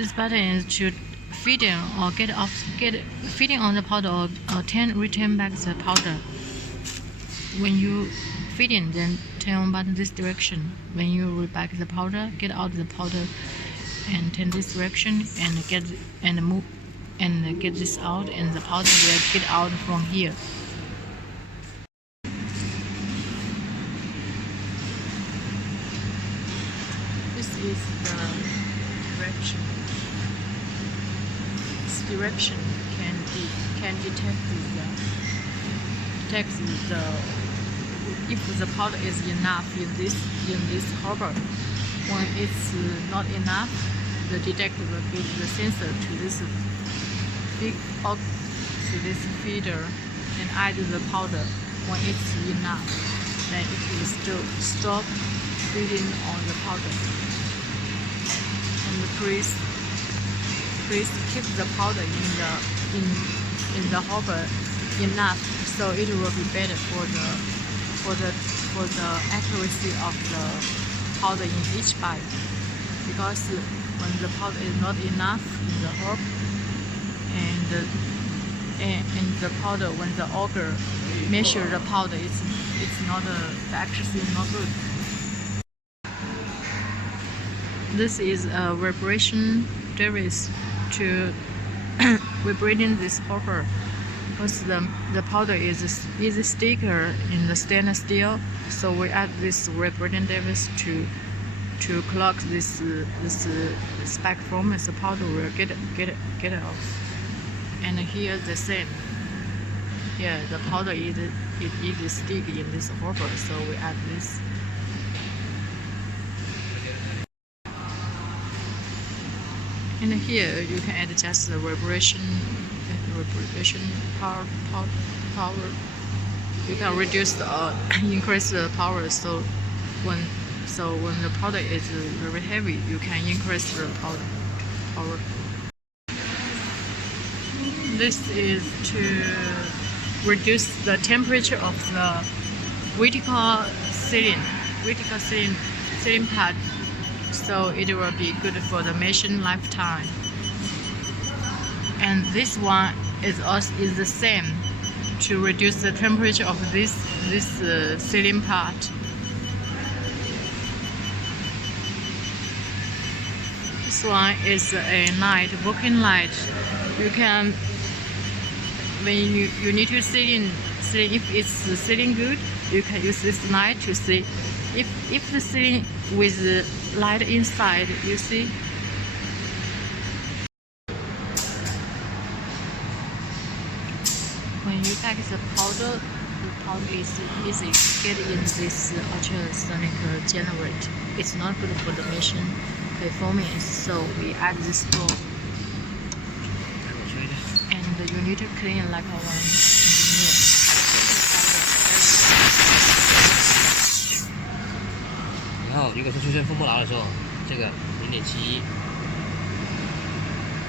This button is to feeding or get feeding on the powder or return back the powder. When you feeding, then turn on button this direction. When you read back the powder, get out the powder and turn this direction and get this out, and the powder will get out from here. This is the direction. This direction can detect if the powder is enough in this hopper. When it's not enough, the detector will give the sensor to this feeder and add the powder. When it's enough, then it will still stop feeding on the powder. And please keep the powder in the hopper enough, so it will be better for the accuracy of the powder in each bite. Because when the powder is not enough in the hopper, and the powder, when the auger measure the powder, it's not the accuracy is not good. This is a vibration device to vibrating this hopper, because the powder is thicker in the stainless steel, so we add this vibrating device to clock this spec form, as the powder will get off. And here the same. Here the powder is stick in this hopper, so we add this. And here you can adjust the vibration power. You can reduce or increase the power. So when the powder is very heavy, you can increase the power. This is to reduce the temperature of the vertical ceiling pad, so it will be good for the machine lifetime. And this one is the same, to reduce the temperature of this ceiling part. This one is a working light. You can, when you need to see if it's ceiling good, you can use this light to see if the ceiling with the light inside, you see. When you pack the powder is easy to get in this ultrasonic generator. It's not good for the machine performance, so we add this floor. And you need to clean like our engineer.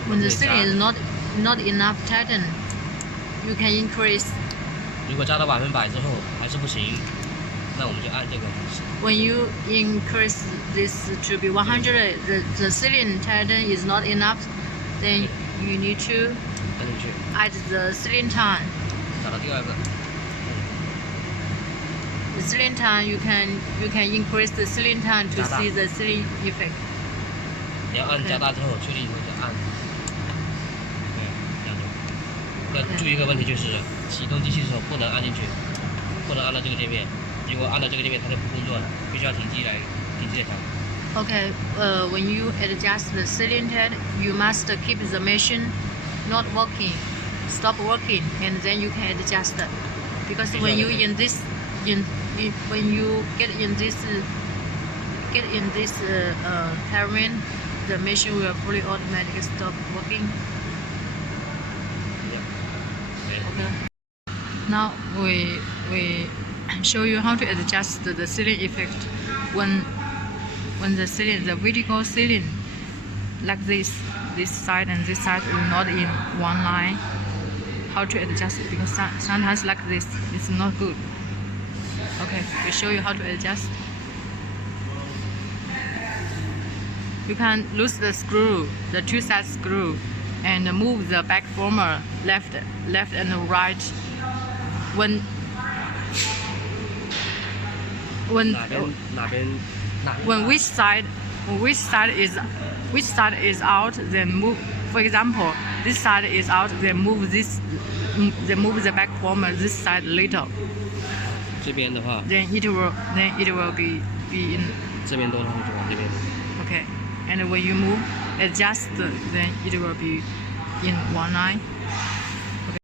When the ceiling is not enough tighten, you can increase. 如果加到100%之后还是不行，那我们就按这个。When you increase this to be 100, the ceiling tighten is not enough, then you need to add the ceiling time. 找到第二个。The ceiling time you can increase the ceiling time to see the ceiling effect. 你要按加大之后，确定以后就按。对，这样子。那注意一个问题就是，启动机器的时候不能按进去，不能按到这个界面。如果按到这个界面，它就不工作了，必须要停机这条。Okay, when you adjust the ceiling head, you must keep the machine not working, stop working, and then you can adjust it. Because when you when you get in this terrain, the machine will fully automatically stop working. Okay. Now we show you how to adjust the ceiling effect when the vertical ceiling like this side and this side is not in one line. How to adjust it, because sometimes like this it's not good. Okay, we show you how to adjust. you can lose the screw, the two side screw, and move the back former left and right. When 哪边 when which side is out, then move. For example, this side is out, then move the back former this side little. 这边的话， Then it will be in. 这边动它会就往这边。 Okay, and when you move, adjust, then it will be in one line.